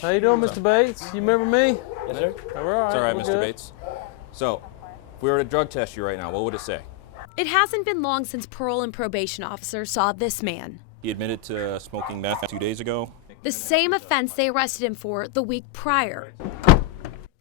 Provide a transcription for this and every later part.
How you doing, Mr. Bates? You remember me? Yes, sir. All right. It's all right, we're Mr. good. Bates. So, if we were to drug test you right now, what would it say? It hasn't been long since parole and probation officers saw this man. He admitted to smoking meth 2 days ago. The same offense they arrested him for the week prior.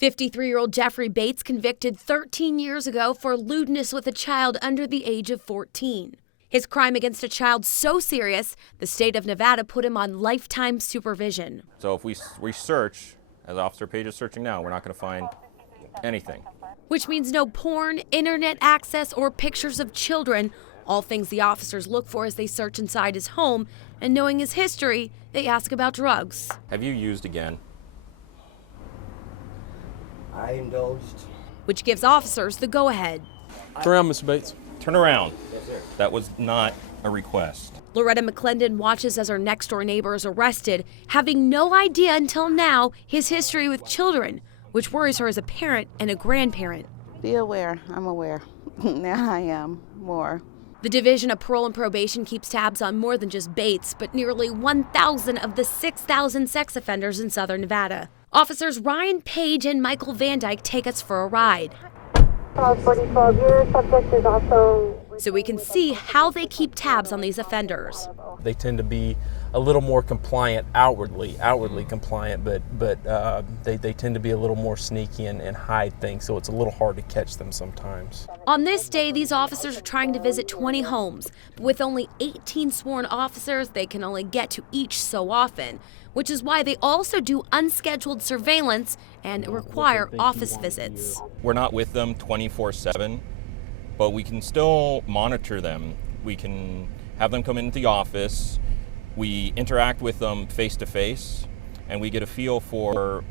53-year-old Jeffrey Bates convicted 13 years ago for lewdness with a child under the age of 14. His crime against a child so serious, the state of Nevada put him on lifetime supervision. So if we search, as Officer Page is searching now, we're not going to find anything. Which means no porn, internet access, or pictures of children, all things the officers look for as they search inside his home, and knowing his history, they ask about drugs. Have you used again? I indulged. Which gives officers the go-ahead. Turn around, Mr. Bates. Turn around. Yes, sir. That was not a request. Loretta McClendon watches as her next-door neighbor is arrested, having no idea until now his history with children, which worries her as a parent and a grandparent. Be aware. I'm aware. Now I am more. The Division of Parole and Probation keeps tabs on more than just Bates, but nearly 1,000 of the 6,000 sex offenders in southern Nevada. Officers Ryan Page and Michael Van Dyke take us for a ride. 45 years, subject is also... So we can see how they keep tabs on these offenders. They tend to be a little more compliant outwardly compliant, but they tend to be a little more sneaky and hide things, so it's a little hard to catch them sometimes. On this day, these officers are trying to visit 20 homes, but with only 18 sworn officers, they can only get to each so often, which is why they also do unscheduled surveillance and require office visits. We're not with them 24/7, but we can still monitor them. We can have them come into the office. We interact with them face to face, and we get a feel for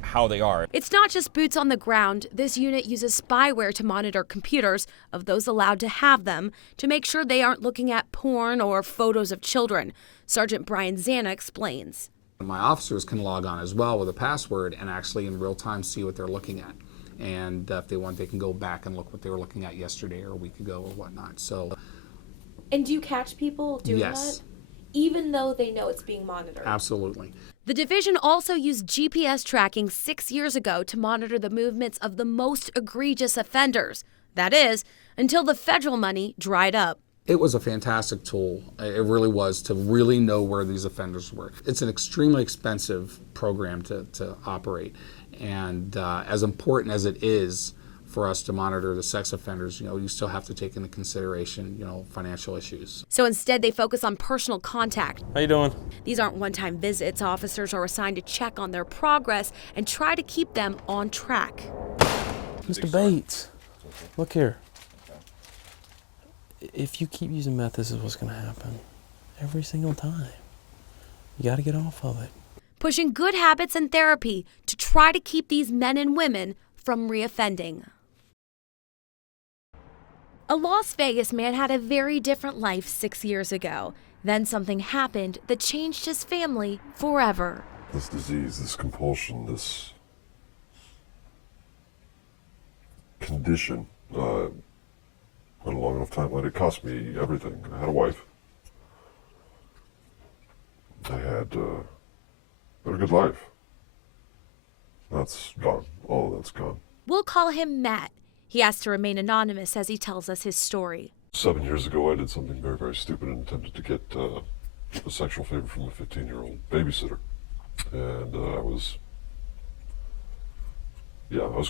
how they are. It's not just boots on the ground. This unit uses spyware to monitor computers of those allowed to have them to make sure they aren't looking at porn or photos of children. Sergeant Brian Zana explains. My officers can log on as well with a password and actually in real time see what they're looking at. And if they want, they can go back and look what they were looking at yesterday or a week ago or whatnot. So. And do you catch people doing Yes. that? Even though they know it's being monitored? Absolutely. The division also used GPS tracking 6 years ago to monitor the movements of the most egregious offenders. That is, until the federal money dried up. It was a fantastic tool. It really was, to really know where these offenders were. It's an extremely expensive program to operate. And as important as it is for us to monitor the sex offenders, you still have to take into consideration, financial issues. So instead, they focus on personal contact. How you doing? These aren't one-time visits. Officers are assigned to check on their progress and try to keep them on track. Mr. Bates, look here. If you keep using meth, this is what's going to happen. Every single time. You got to get off of it. Pushing good habits and therapy to try to keep these men and women from reoffending. A Las Vegas man had a very different life 6 years ago. Then something happened that changed his family forever. This disease, this compulsion, this condition, went a long enough time that it cost me everything. I had a wife. I had a good life. That's gone. All of that's gone. We'll call him Matt. He has to remain anonymous as he tells us his story. 7 years ago, I did something very, very stupid and attempted to get a sexual favor from a 15-year-old babysitter. And I was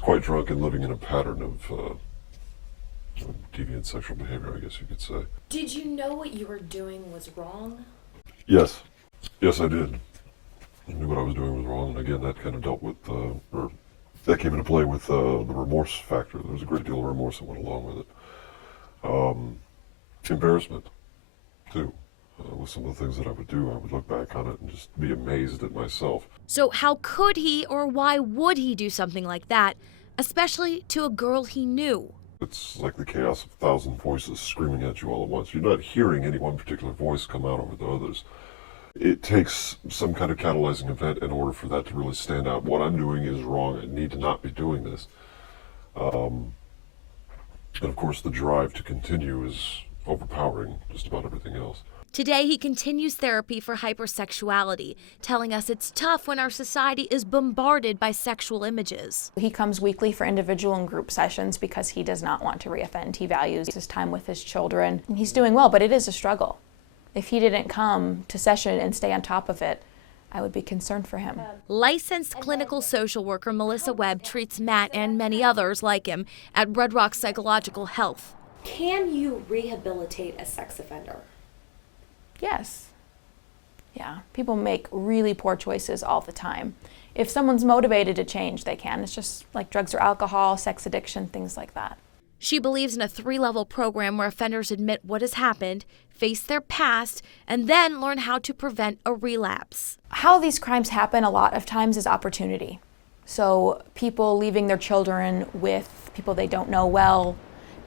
quite drunk and living in a pattern of deviant sexual behavior, I guess you could say. Did you know what you were doing was wrong? Yes. Yes, I did. I knew what I was doing was wrong, and again, that kind of dealt with, or that came into play with the remorse factor. There was a great deal of remorse that went along with it. Embarrassment, too. With some of the things that I would do, I would look back on it and just be amazed at myself. So how could he or why would he do something like that, especially to a girl he knew? It's like the chaos of 1,000 voices screaming at you all at once. You're not hearing any one particular voice come out over the others. It takes some kind of catalyzing event in order for that to really stand out. What I'm doing is wrong. I need to not be doing this. And of course, the drive to continue is overpowering just about everything else. Today, he continues therapy for hypersexuality, telling us it's tough when our society is bombarded by sexual images. He comes weekly for individual and group sessions because he does not want to reoffend. He values his time with his children. And he's doing well, but it is a struggle. If he didn't come to session and stay on top of it, I would be concerned for him. Licensed clinical social worker Melissa Webb treats Matt and many others like him at Red Rock Psychological Health. Can you rehabilitate a sex offender? Yes. Yeah, people make really poor choices all the time. If someone's motivated to change, they can. It's just like drugs or alcohol, sex addiction, things like that. She believes in a 3-level program where offenders admit what has happened, face their past, and then learn how to prevent a relapse. How these crimes happen a lot of times is opportunity. So people leaving their children with people they don't know well,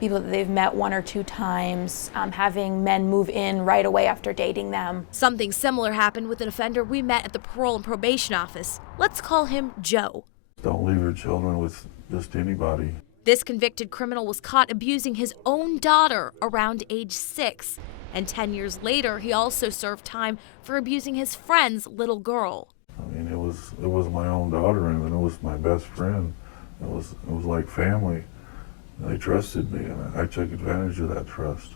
people that they've met 1 or 2 times, having men move in right away after dating them. Something similar happened with an offender we met at the Parole and Probation Office. Let's call him Joe. Don't leave your children with just anybody. This convicted criminal was caught abusing his own daughter around age 6. And 10 years later, he also served time for abusing his friend's little girl. I mean, it was my own daughter, and it was my best friend. It was like family. They trusted me, and I took advantage of that trust.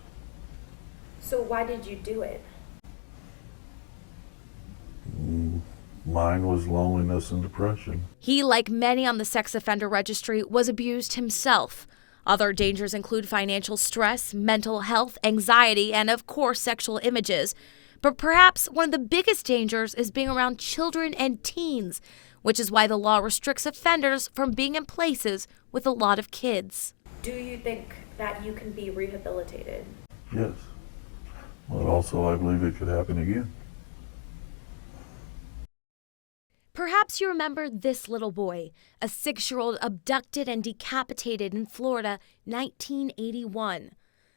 So why did you do it? Mine was loneliness and depression. He, like many on the sex offender registry, was abused himself. Other dangers include financial stress, mental health, anxiety, and of course, sexual images. But perhaps one of the biggest dangers is being around children and teens, which is why the law restricts offenders from being in places with a lot of kids. Do you think that you can be rehabilitated? Yes. But also, I believe it could happen again. Perhaps you remember this little boy, a 6-year-old abducted and decapitated in Florida, 1981.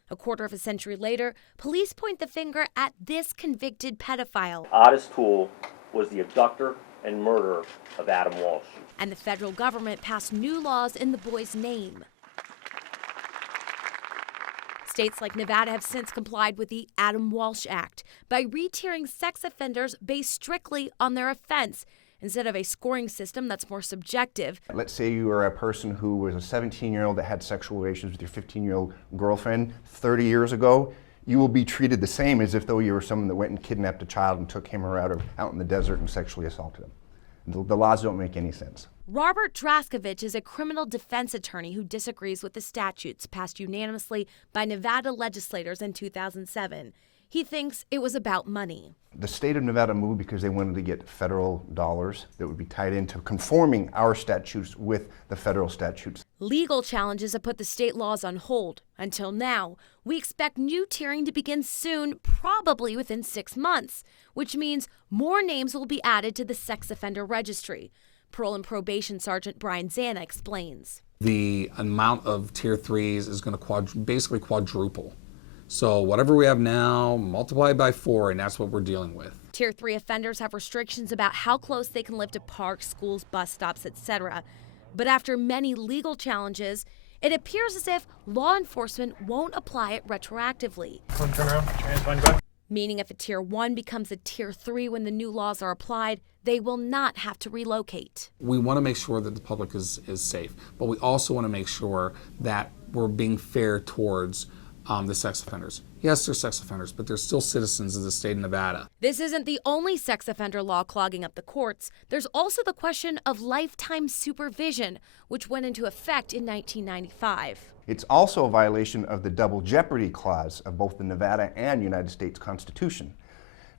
A quarter of a century later, police point the finger at this convicted pedophile. Otis Toole was the abductor and murderer of Adam Walsh. And the federal government passed new laws in the boy's name. States like Nevada have since complied with the Adam Walsh Act by re-tiering sex offenders based strictly on their offense, instead of a scoring system that's more subjective. Let's say you were a person who was a 17-year-old that had sexual relations with your 15-year-old girlfriend 30 years ago. You will be treated the same as if though you were someone that went and kidnapped a child and took him or her out in the desert and sexually assaulted him. The laws don't make any sense. Robert Draskovich is a criminal defense attorney who disagrees with the statutes passed unanimously by Nevada legislators in 2007. He thinks it was about money. The state of Nevada moved because they wanted to get federal dollars that would be tied into conforming our statutes with the federal statutes. Legal challenges have put the state laws on hold. Until now, we expect new tiering to begin soon, probably within 6 months, which means more names will be added to the sex offender registry. Parole and Probation Sergeant Brian Zana explains. The amount of Tier 3s is going to basically quadruple. So whatever we have now, multiply by 4, and that's what we're dealing with. Tier 3 offenders have restrictions about how close they can live to parks, schools, bus stops, etc. But after many legal challenges, it appears as if law enforcement won't apply it retroactively. Turn around. Meaning if a Tier 1 becomes a Tier 3 when the new laws are applied, they will not have to relocate. We want to make sure that the public is safe, but we also want to make sure that we're being fair towards the sex offenders. Yes, they're sex offenders, but they're still citizens of the state of Nevada. This isn't the only sex offender law clogging up the courts. There's also the question of lifetime supervision, which went into effect in 1995. It's also a violation of the double jeopardy clause of both the Nevada and United States Constitution.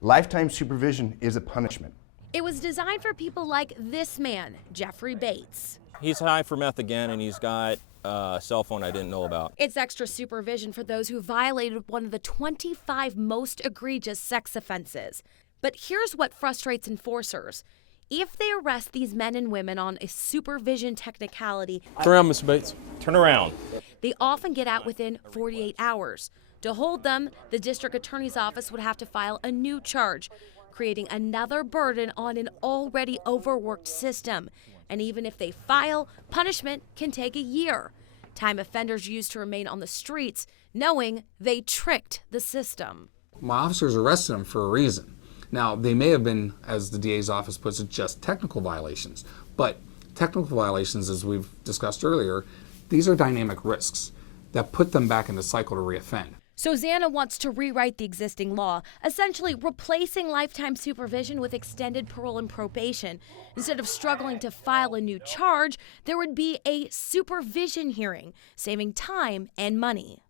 Lifetime supervision is a punishment. It was designed for people like this man, Jeffrey Bates. He's high for meth again, and he's got a cell phone I didn't know about. It's extra supervision for those who violated one of the 25 most egregious sex offenses. But here's what frustrates enforcers. If they arrest these men and women on a supervision technicality, Turn around, Mr. Bates. Turn around. They often get out within 48 hours. To hold them, the district attorney's office would have to file a new charge, creating another burden on an already overworked system. And even if they file, punishment can take a year. Time offenders use to remain on the streets, knowing they tricked the system. My officers arrested him for a reason. Now, they may have been, as the DA's office puts it, just technical violations. But technical violations, as we've discussed earlier, these are dynamic risks that put them back in the cycle to reoffend. So Xana wants to rewrite the existing law, essentially replacing lifetime supervision with extended parole and probation. Instead of struggling to file a new charge, there would be a supervision hearing, saving time and money.